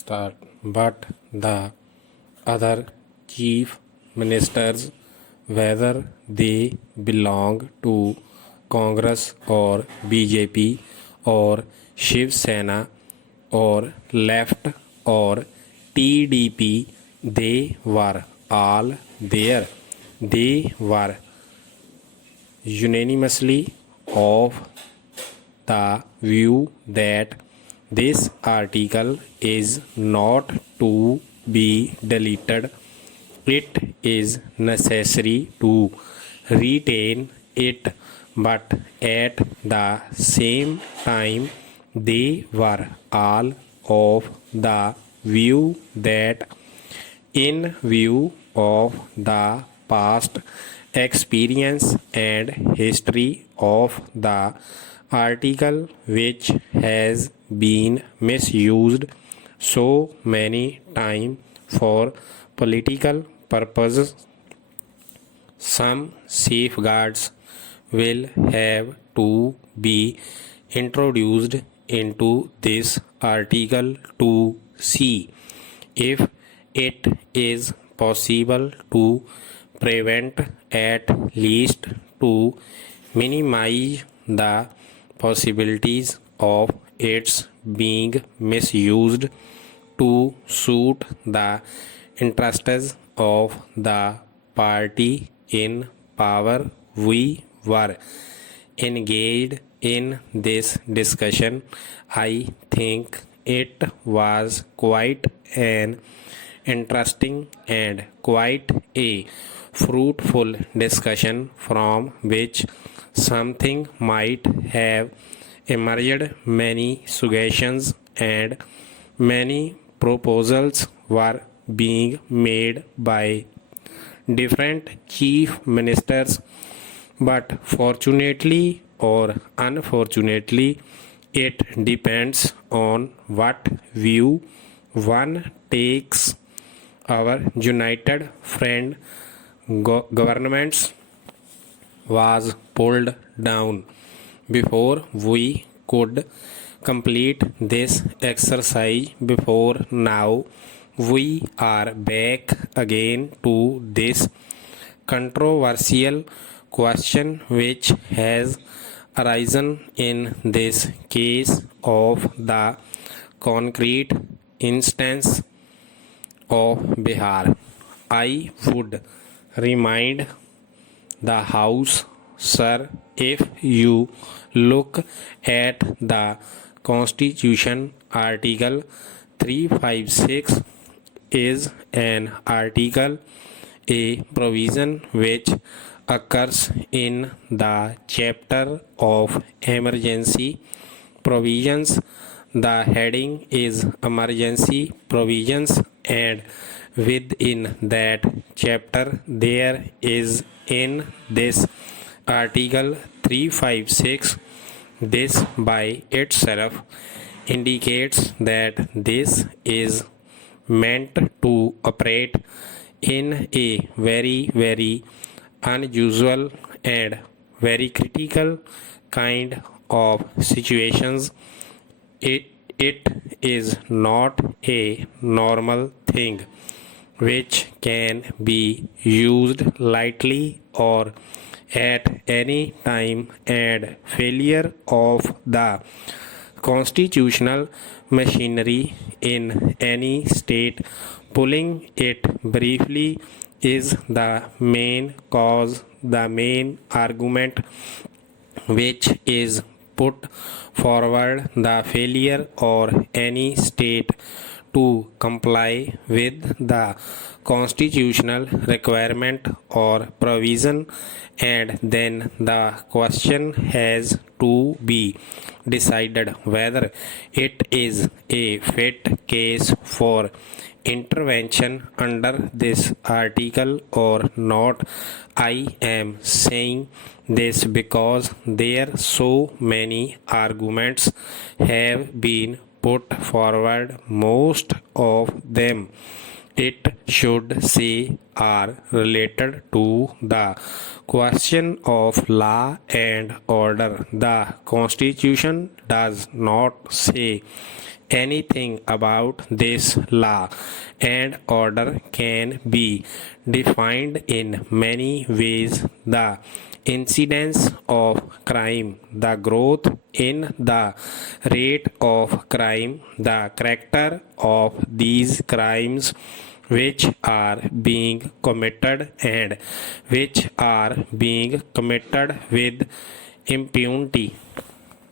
start. But the other chief ministers, whether they belong to Congress or BJP or Shiv Sena or left or TDP, they were all there. They were unanimously of the view that this article is not to be deleted. It is necessary to retain it, but at the same time, they were all of the view that, in view of the past experience and history of the article, which has been misused so many times for political purposes, some safeguards will have to be introduced into this article to see if it is possible to prevent, at least to minimize the possibilities of its being misused to suit the interests of the party in power. We were engaged in this discussion. I think it was quite an interesting and quite a fruitful discussion from which something might have emerged. Many suggestions and many proposals were being made by different chief ministers, but fortunately or unfortunately, it depends on what view one takes. Our united friend governments was pulled down before we could complete this exercise. Before now, we are back again to this controversial question which has arisen in this case of the concrete instance of Bihar. I would remind the House, sir, if you look at the Constitution, Article 356 is an article, a provision which occurs in the chapter of emergency provisions. The heading is emergency provisions, and within that chapter there is in this article 356. This by itself indicates that this is meant to operate in a very unusual and very critical kind of situations. It is not a normal thing which can be used lightly or at any time, and failure of the constitutional machinery in any state, pulling it briefly, is the main cause, the main argument which is put forward. The failure or any state to comply with the constitutional requirement or provision, and then the question has to be decided whether it is a fit case for intervention under this article or not. I am saying this because there so many arguments have been put forward, most of them it should say are related to the question of law and order. The Constitution does not say anything about this. Law and order can be defined in many ways. The incidence of crime, the growth in the rate of crime, the character of these crimes which are being committed and which are being committed with impunity,